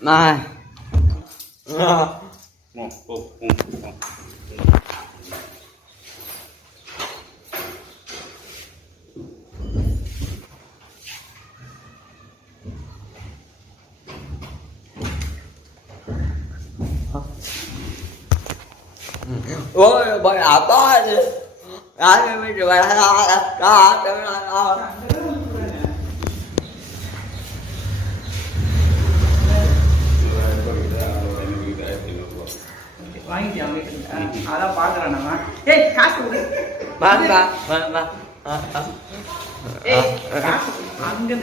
này. Ôi bơi ảo to rồi ai mới được bài đó đó đó வாங்கிட்டியா அதான் பார்க்குறேன் நம்ம ஏய் காசு வாங்கி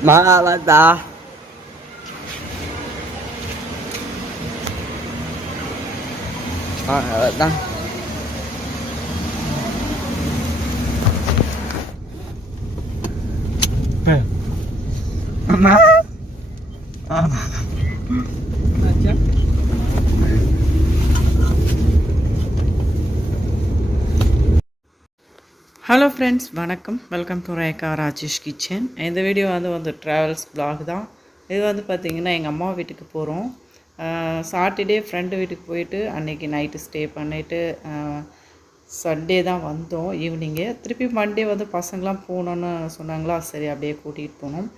Má ba đây. Má. Hello friends வணக்கம். Welcome to Rekha Rajesh kitchen இந்த வீடியோ வந்து வந்து ட்ராவல்ஸ் vlog தான். இது வந்து பார்த்திங்கன்னா எங்கள் அம்மா வீட்டுக்கு போகிறோம் சாட்டர்டே ஃப்ரெண்டு வீட்டுக்கு போயிட்டு அன்றைக்கி நைட்டு ஸ்டே பண்ணிவிட்டு சண்டே தான் வந்தோம். ஈவினிங்கு திருப்பி மண்டே வந்து பசங்களாம் போகணுன்னு சொன்னாங்களா? சரி அப்படியே கூட்டிகிட்டு போனோம்.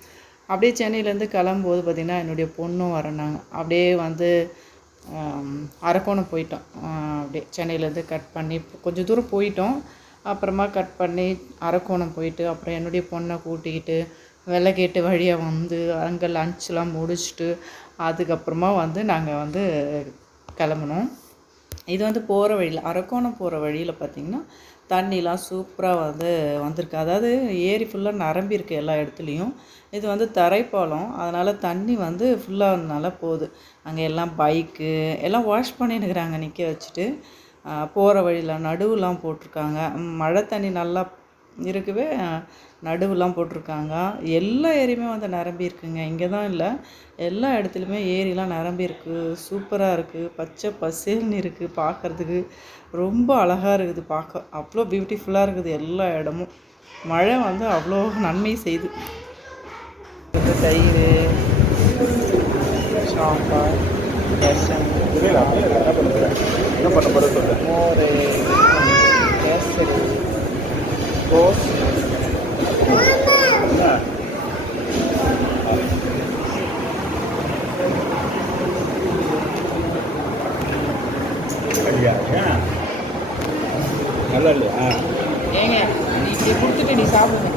அப்படியே சென்னையிலேருந்து கிளம்பும்போது பார்த்திங்கன்னா என்னுடைய பொண்ணும் வரனாங்க அப்படியே வந்து அரக்கோணம் போயிட்டோம். அப்படியே சென்னையிலேருந்து கட் பண்ணி கொஞ்சம் தூரம் போயிட்டோம். அப்புறமா கட் பண்ணி அரக்கோணம் போயிட்டு அப்புறம் என்னுடைய பொண்ணை கூட்டிக்கிட்டு வெள்ளைக்கேட்டு வழியாக வந்து அங்கே லஞ்செலாம் முடிச்சுட்டு அதுக்கப்புறமா வந்து நாங்கள் வந்து கிளம்புனோம். இது வந்து போகிற வழியில் அரக்கோணம் போகிற வழியில் பார்த்திங்கன்னா தண்ணிலாம் சூப்பராக வந்து வந்திருக்கு. அதாவது ஏரி ஃபுல்லாக நிரம்பியிருக்கு எல்லா இடத்துலையும். இது வந்து தரைப்பாலம். அதனால் தண்ணி வந்து ஃபுல்லாக நல்லா போகுது. அங்கே எல்லாம் பைக்கு எல்லாம் வாஷ் பண்ணினுக்கிறாங்க நிற்க வச்சுட்டு. போகிற வழியில் நடுவுலாம் போட்டிருக்காங்க. மழை தண்ணி நல்லா இருக்கவே நடுவுலாம் போட்டிருக்காங்க. எல்லா ஏரியுமே வந்து நிரம்பி இருக்குங்க. இங்கே தான் இல்லை. எல்லா இடத்துலையுமே ஏரிலாம் நிரம்பி இருக்கு. சூப்பராக இருக்குது பச்சை பசேல்னு இருக்குது பார்க்குறதுக்கு ரொம்ப அழகாக இருக்குது பார்க்க அவ்வளோ பியூட்டிஃபுல்லாக இருக்குது எல்லா இடமும். மழை வந்து அவ்வளோ நன்மை செய்யுது தயிர் சாம்பார் ரசம் மோர் கேசரி. கோஸ் நல்லா இல்லையா ஏங்க நீ இப்படி கொடுத்துட்டு நீ சாப்பிடுங்க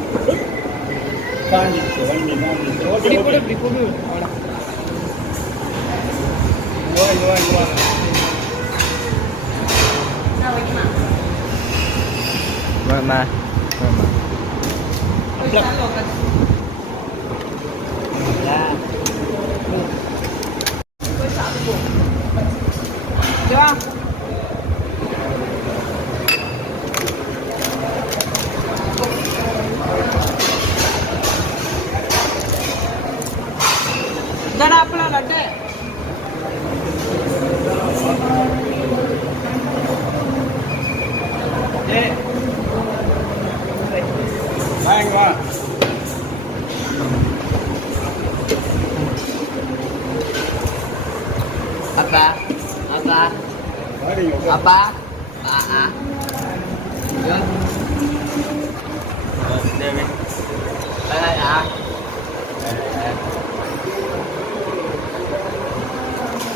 காஞ்சிச்சு வண்டி காஞ்சிச்சு ஓகே இப்படி கொடு ஓகே இப்படி கொடு அவ்வளோ இங்க வா இங்க வா Aplak. Ya. Dara. Yeah. உட்காரு. Apa? Ah, ah. Ya. Ờ, đây đi. Đây đây à.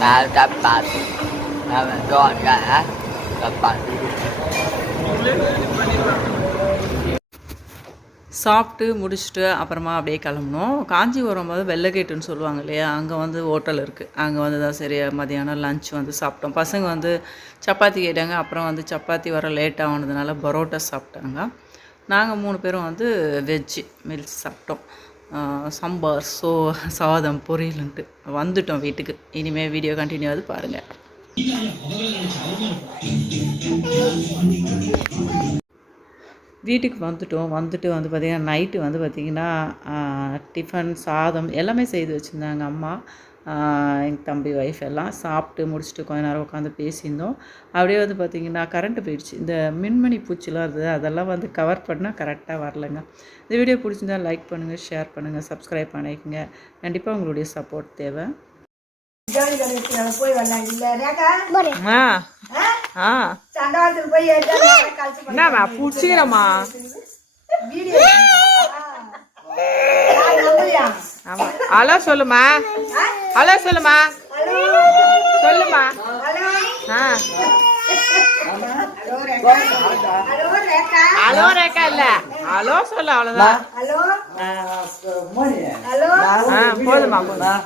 Ta dapat. Dapat doang kan? Dapat. சாப்பிட்டு முடிச்சுட்டு அப்புறமா அப்படியே கிளம்புனோம். காஞ்சிபுரம் போது வெள்ளகேட்டுன்னு சொல்லுவாங்க இல்லையா? அங்கே வந்து ஹோட்டல் இருக்குது அங்கே வந்து தான் சரி மதியானம் லஞ்ச் வந்து சாப்பிட்டோம். பசங்க வந்து சப்பாத்தி கேட்டாங்க. அப்புறம் வந்து சப்பாத்தி வர லேட் ஆனதுனால பரோட்டா சாப்பிட்டாங்க. நாங்கள் மூணு பேரும் வந்து வெஜ்ஜு மீல்ஸ் சாப்பிட்டோம். சம்பார் சோ சாதம் பொரியலுன்ட்டு வந்துட்டோம் வீட்டுக்கு. இனிமேல் வீடியோ கண்டினியூ ஆகுது பாருங்கள் வீட்டுக்கு வந்துட்டோம். வந்துட்டு வந்து பார்த்திங்கன்னா நைட்டு வந்து பார்த்திங்கன்னா டிஃபன் சாதம் எல்லாமே செய்து வச்சுருந்தாங்க அம்மா. எங்கள் தம்பி ஒய்ஃப் எல்லாம் சாப்பிட்டு முடிச்சுட்டு கொஞ்ச நேரம் உட்காந்து பேசியிருந்தோம். அப்படியே வந்து பார்த்திங்கன்னா கரண்ட்டு போயிடுச்சு. இந்த மின்மணி பூச்சிலாம் இருந்தது அதெல்லாம் வந்து கவர் பண்ணால் கரெக்டாக வரலைங்க. இந்த வீடியோ பிடிச்சிருந்தா லைக் பண்ணுங்கள் ஷேர் பண்ணுங்கள் சப்ஸ்கிரைப் பண்ணிக்கோங்க. கண்டிப்பாக உங்களுடைய சப்போர்ட் தேவை. போய் வரலாம் இல்ல சண்டவாளத்துக்கு போய் யார் நம்பலையா? ஆமாம் ஹலோ சொல்லுமா? ஹலோ சொல்லுமா சொல்லுமா ஹலோ ஆ hello Rekha hello Rekha hello Rekha இல்ல ஹலோ சொல்லு ஆ போதுமா போதும்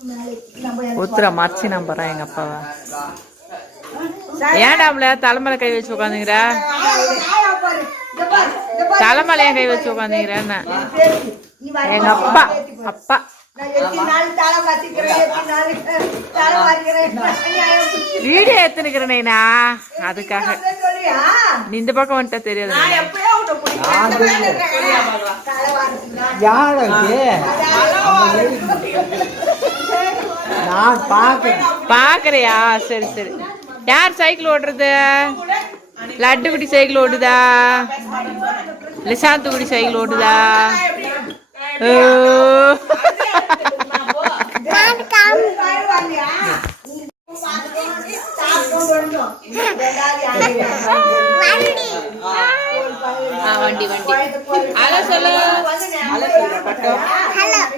ஆ உத்துற மறைச்சி நம்புறேன் எங்க அப்பாவை? ஏன்டாம்ல தலைமையில கை வச்சு உட்காந்துங்கிற தலைமையில ஏன் கை வச்சு வர எங்க அப்பா அப்பா. நான்? எத்தனை நாள் தலை வாசிக்கிறேன் எத்தனை நாள் தலை வாசிக்கிறேன் வீடியோ எடுத்துனுக்கிறேனேண்ணா அதுக்காக சொல்லியா நீ இந்த பக்கம் வந்துட்டா தெரியாது. யார் அது? நான் பார்க்கிறேன். பாக்குறியா சரி சரி. யார் சைக்கிள் ஓட்டுறது? லட்டு குடி சைக்கிள் ஓட்டுதா? லிசாந்து குடி சைக்கிள் ஓட்டுதா? ஓ. வாய் வாங்கியா? சாப்பிட்டோம் வரணும். ரெண்டாவது யாரு? ஆ, வண்டி வண்டி ஹலோ சொல்லு ஆ, மகிமா ஹலோ சொல்லு அது அது பா ஆ பர்த்டேக்கு அப்புறம் ஆயா ஃபோன் பண்ணி எனக்கு என்கிட்ட பேசுறது இல்லை, கொண்டு சொல்லுங்க.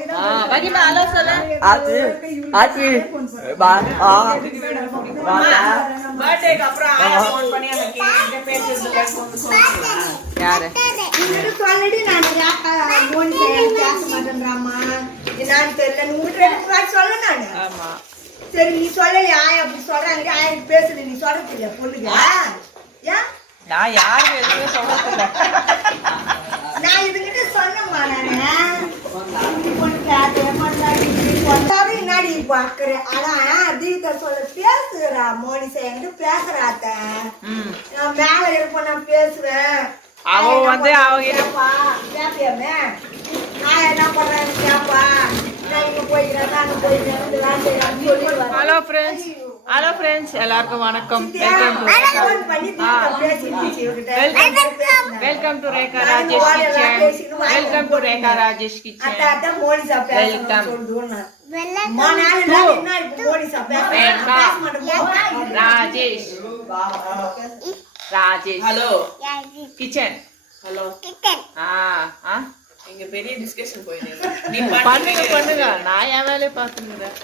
யாரு? சொல்லிட்டு நான் எனக்கு பேச மாட்டேன்றாம்மா. என்னன்னு தெரியல நீ உங்ககிட்ட ரெண்டு வாட்டி சொல்ல நானு. ஆமா. சரி நீ சொல்லலையா? அப்படி சொல்றாங்க ஆயா பேசுது நீ சொல்றது இல்லையா பொண்ணுங்க ஏன் நான் யாரும் எதுவுமே சொல்றது இல்ல நான் இதுகிட்ட சொன்னேம்மா நானு? என்னாடி பாக்குறேன் ஆனா தீபிகா சொல்ல பேசுறா மோனிசா என்கிட்ட பேசுறாத்த. ம். நான் மேல இருப்பேன் நான் பேசுவேன். அவ வந்து அவங்க கிட்ட- கேப்பா. கேப்பியாமே? நான் என்ன பண்றேன் கேப்பா? நான் இங்க போய்க்கிறேன் அங்க போய்க்கிறேன் இதெல்லாம் செய்யறான்னு சொல்லிடுவாரு ஹலோ ஃப்ரெண்ட்ஸ் ஹலோ ஃப்ரெண்ட்ஸ் எல்லாருக்கும் வணக்கம். Welcome. Welcome to Rekha Rajesh kitchen welcome to Rekha Rajesh kitchen போ. Rajesh Rajesh hello kitchen hello ஆ ஆ இங்க பெரிய டிஸ்கஷன் போயிருக்கு பண்ணுங்க பண்ணுங்க. நான் என் வேலையை பார்த்துக்கிறேன்